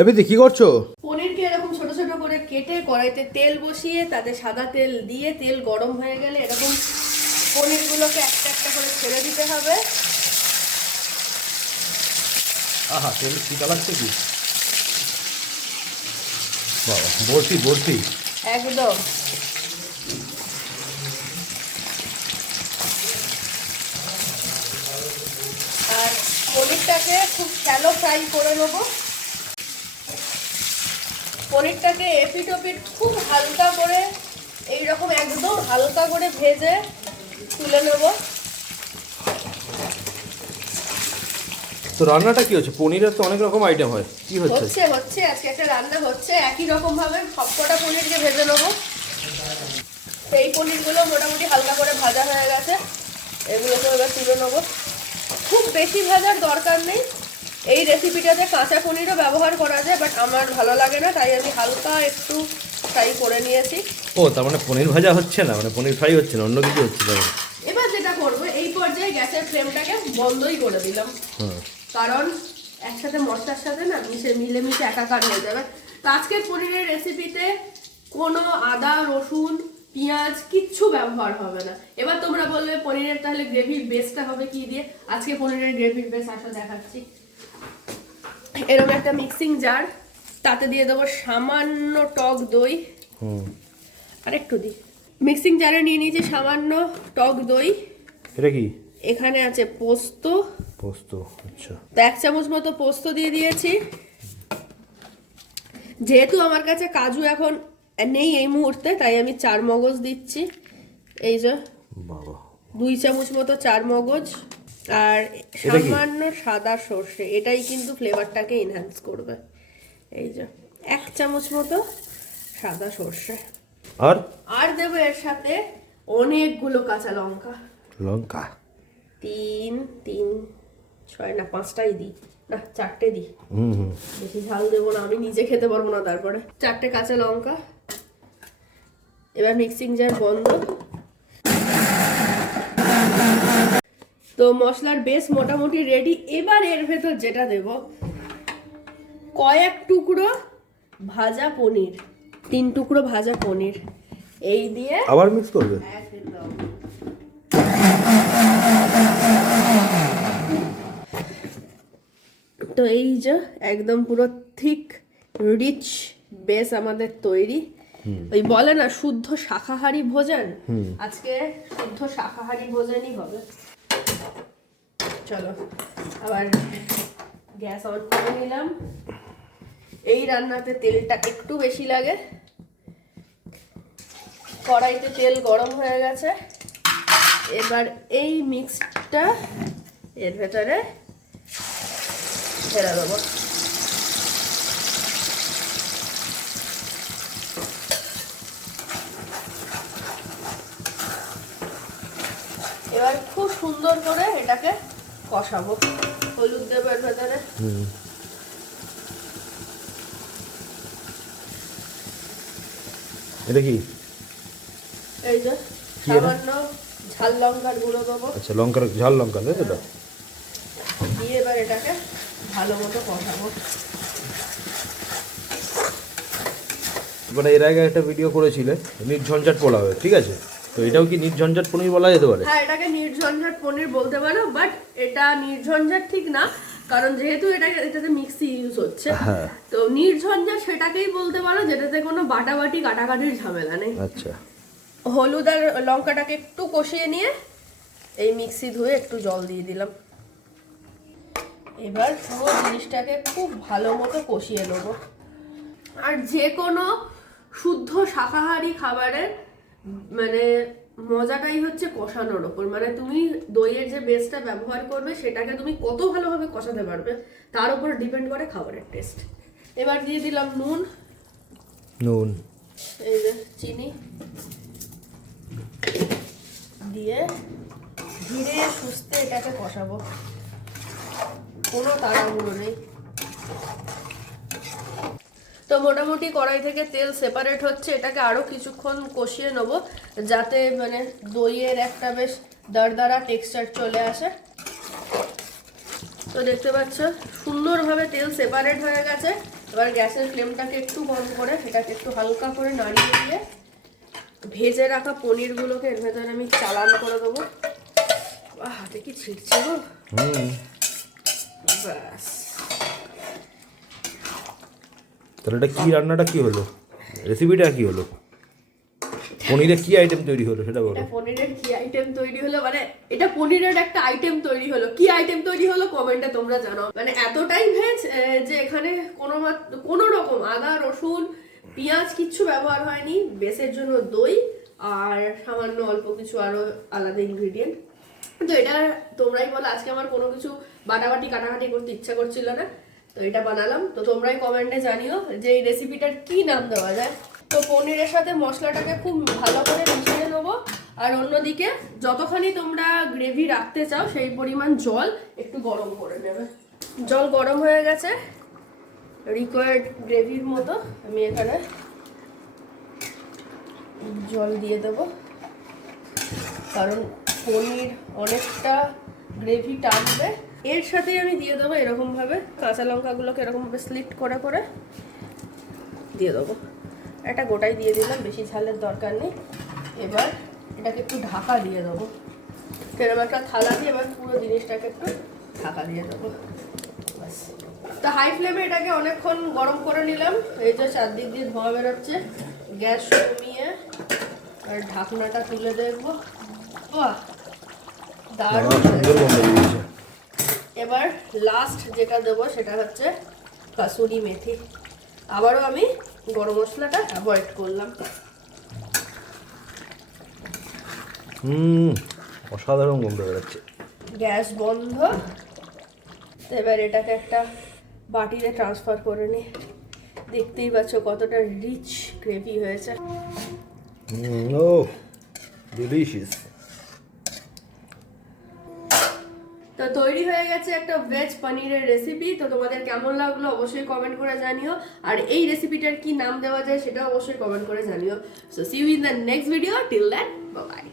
এবিদি কি করছো? পনিরকে এরকম ছোট ছোট করে কেটে কড়াইতে তেল বসিয়ে তাতে সাদা তেল দিয়ে তেল গরম হয়ে গেলে এরকম পনিরগুলোকে একটা একটা করে ছেড়ে দিতে হবে। আহা, তেল শীতল লাগছে কি বাবা, বলছি বলছি একদম আর পনিরটাকে খুব শ্যালো ফ্রাই করে নেবো। পনিরটাকে এপিট ওপিট খুব হালকা করে এইরকম একদম হালকা করে ভেজে তুলে নেব। তো রান্নাটা কি হচ্ছে? পনিরের তো অনেক রকম আইটেম হয়, কি হচ্ছে? হচ্ছে আজকে একটা রান্না হচ্ছে একই রকম ভাবে সবকটা পনিরকে ভেজে নেবো। এই পনিরগুলো মোটামুটি হালকা করে ভাজা হয়ে গেছে, এগুলোকে এবার তুলে নেবো। খুব বেশি ভাজার দরকার নেই, এই রেসিপিটাতে কাঁচা পনিরও ব্যবহার করা যায়, বাট আমার ভালো লাগে না, তাই আমি হালকা একটু ফ্রাই করে নিয়েছি। ও, তার মানে পনির ভাজা হচ্ছে না, মানে পনির ফ্রাই হচ্ছে না, অন্য কিছু হচ্ছে না। এবার যেটা করবো, এই পর্যায়ে গ্যাসের ফ্লেমটাকে বন্ধই করে দিলাম, কারণ একসাথে মশলার সাথে না মিলেমিশে একাকার হয়ে যাবে। তো আজকের পনিরের রেসিপিতে কোনো আদা রসুন পেঁয়াজ কিচ্ছু ব্যবহার হবে না। এবার তোমরা বলবে পনিরের তাহলে গ্রেভির বেসটা হবে কি দিয়ে? আজকে পনিরের গ্রেভির বেস আসা দেখাচ্ছি। এরকম একটা মিক্সিং জার, তাতে দিয়ে দেবো সামান্য টক দই, আর একটু দিই। মিক্সিং জারে নিয়ে নিয়েছি সামান্য টক দই। এটা কি? এখানে আছে পোস্ত। পোস্ত, আচ্ছা। তো 1 চামচ মতো পোস্ত দিয়ে দিয়েছি। যেহেতু আমার কাছে কাজু এখন নেই এই মুহূর্তে, তাই আমি 4 মগজ দিচ্ছি। এই যে বাবা, 2 চামচ মতো 4 মগজ, আর সামান্য সাদা সর্ষে, এটাই কিন্তু ফ্লেভারটাকে এনহ্যান্স করবে। এই যে 1 চামচ মতো সাদা সর্ষে, আর দেবো এর সাথে অনেকগুলো কাঁচা লঙ্কা। লঙ্কা 3 6 না 5টাই দিই, না 4টে দিই, বেশি ঝাল দেবো না, আমি নিজে খেতে পারবো না। তারপরে 4টে কাঁচা লঙ্কা। এবার মিক্সিং জার বন্ধ। তো মশলার বেস মোটামুটি রেডি। এবার এর ভেতর যেটা দেব, কয়েক টুকরো ভাজা পনির, 3 টুকরো ভাজা পনির, এই দিয়ে আবার মিক্স করবে। একদম তো এই যে একদম পুরো থিক রিচ বেস আমাদের তৈরি। ওই বলে না শুদ্ধ শাকাহারী ভোজন, আজকে শুদ্ধ শাকাহারী ভোজনই হবে। চলো আবার গ্যাস অন করে নিলাম। এই রান্নাতে তেলটা একটু বেশি লাগে। কড়াইতে তেল গরম হয়ে গেছে, এবার এই মিক্সটা এর ভেতরে ছেড়ে দেবো। এবার খুব সুন্দর করে এটাকে কষাবো। হলুদ দেবো এর ভেতরে, এটা কি? এই যে সামান্য ঝাল লঙ্কার গুঁড়ো দেবো। আচ্ছা, লঙ্কার ঝাল লঙ্কা তাই তো? দিয়ে এবার এটাকে ভালো মতো কষাবো। মানে এর আগে একটা ভিডিও করেছিলে নির্ঝঞ্ঝাট পোলাও, ঠিক আছে? তো এটাও কি নির্ঝঞ্ঝাট পনির বলা যেতে পারে? হ্যাঁ, এটাকে নির্ঝঞ্ঝাট পনির বলতে পারো, বাট এটা নির্ঝঞ্ঝাট ঠিক না, কারণ যেহেতু এটাতে মিক্সি ইউজ হচ্ছে। তো নির্ঝঞ্ঝাট সেটাকেই বলতে পারো যেটাতে কোনো বাটাবাটি কাটাকাটির ঝামেলা নেই। আচ্ছা, হলুদ আর লঙ্কাটাকে একটু কষিয়ে নিয়ে এই মিক্সি ধুয়ে একটু জল দিয়ে দিলাম। এবার পুরো জিনিসটাকে খুব ভালো মতো কষিয়ে নেব। আর যে কোনো শুদ্ধ শাকাহারী খাবারের মানে মজাটাই হচ্ছে কষানোর ওপর। মানে তুমি দইয়ের যে বেসটা ব্যবহার করবে সেটাকে তুমি কত ভালোভাবে কষাতে পারবে তার উপর ডিপেন্ড করে খাবারের টেস্ট। এবার দিয়ে দিলাম নুন, এই যে চিনি দিয়ে ধীরে সুস্থে এটাকে কষাবো, কোনো তাড়াহুড়ো নেই। তো মোটামুটি কড়াই থেকে তেল সেপারেট হচ্ছে, এটাকে আরো কিছুক্ষণ কষিয়ে নেব যাতে মানে দইয়ের একটা বেশ দরদরা টেক্সচার চলে আসে। তো দেখতে পাচ্ছ সুন্দরভাবে তেল সেপারেট হয়ে গেছে। এবার গ্যাসের ফ্লেমটাকে একটু কম করে সেটাকে একটু হালকা করে নাড়িয়ে দিয়ে ভেজে রাখা পনিরগুলোকে এর ভেতরে আমি চালান করে দেবো। হাতে কি ছিটছে গো। ব্যাস। তাহলে এটা কি রান্নাটা কি হলো, রেসিপিটা কি হলো, পনিরের কি আইটেম তৈরি হলো সেটা বলো। এটা পনিরের কি আইটেম তৈরি হলো, মানে এটা পনিরের একটা আইটেম তৈরি হলো, কি আইটেম তৈরি হলো কমেন্টে তোমরা জানাও। মানে এতটাই ভেজ যে এখানে কোনো রকম আদা রসুন পেঁয়াজ কিচ্ছু ব্যবহার হয়নি, বেসের জন্য দই আর সামান্য অল্প কিছু আরো আলাদা ইনগ্রিডিয়েন্ট। তো এটা তোমরাই বলো, আজকে আমার কোনো কিছু বাটাবাটি কাটাকাটি করতে ইচ্ছা করছিল না, তো এটা বানালাম। তো তোমরাই কমেন্টে জানিও যে এই রেসিপিটার কি নাম দেওয়া যায়। তো পনিরের সাথে মশলাটাকে খুব ভালো করে মিশিয়ে নেবো, আর অন্যদিকে যতখানি তোমরা গ্রেভি রাখতে চাও সেই পরিমাণ জল একটু গরম করে নেবে। জল গরম হয়ে গেছে রিকোয়ার্ড গ্রেভির মতো, আমি এখানে জল দিয়ে দেবো, কারণ পনির অনেকটা গ্রেভি টানবে। এর সাথেই আমি দিয়ে দেবো এরকমভাবে কাঁচা লঙ্কাগুলোকে এরকমভাবে স্লিট করে করে দিয়ে দেবো। একটা গোটাই দিয়ে দিলাম, বেশি ঝালের দরকার নেই। এবার এটাকে একটু ঢাকা দিয়ে দেবো, এরকম একটা থালা দিয়ে এবার পুরো জিনিসটাকে একটু ঢাকা দিয়ে দেবো। বাস। তো হাই ফ্লেমে এটাকে অনেকক্ষণ গরম করে নিলাম, এই যে চারদিক দিয়ে ধোঁয়া বেরোচ্ছে। গ্যাস কমিয়ে আর ঢাকনাটা তুলে দেখবো। বাহ, দারুণ। এবার লাস্ট যেটা দেবো সেটা হচ্ছে কাসুরি মেথি। আবারও আমি গরম মশলাটা অ্যাভয়েড করলাম। অসাধারণ গন্ধ বেরোচ্ছে। গ্যাস বন্ধ। এবার এটাকে একটা বাটিতে ট্রান্সফার করে নিই। দেখতেই পাচ্ছ কতটা রিচ গ্রেভি হয়েছে। ও ডিলিশিয়াস। তো তৈরি হয়ে গেছে একটা ভেজ পনিরের রেসিপি। তো তোমাদের কেমন লাগলো অবশ্যই কমেন্ট করে জানিও, আর এই রেসিপিটার কি নাম দেওয়া যায় সেটা অবশ্যই কমেন্ট করে জানিও। So see you in the next video, till that bye by.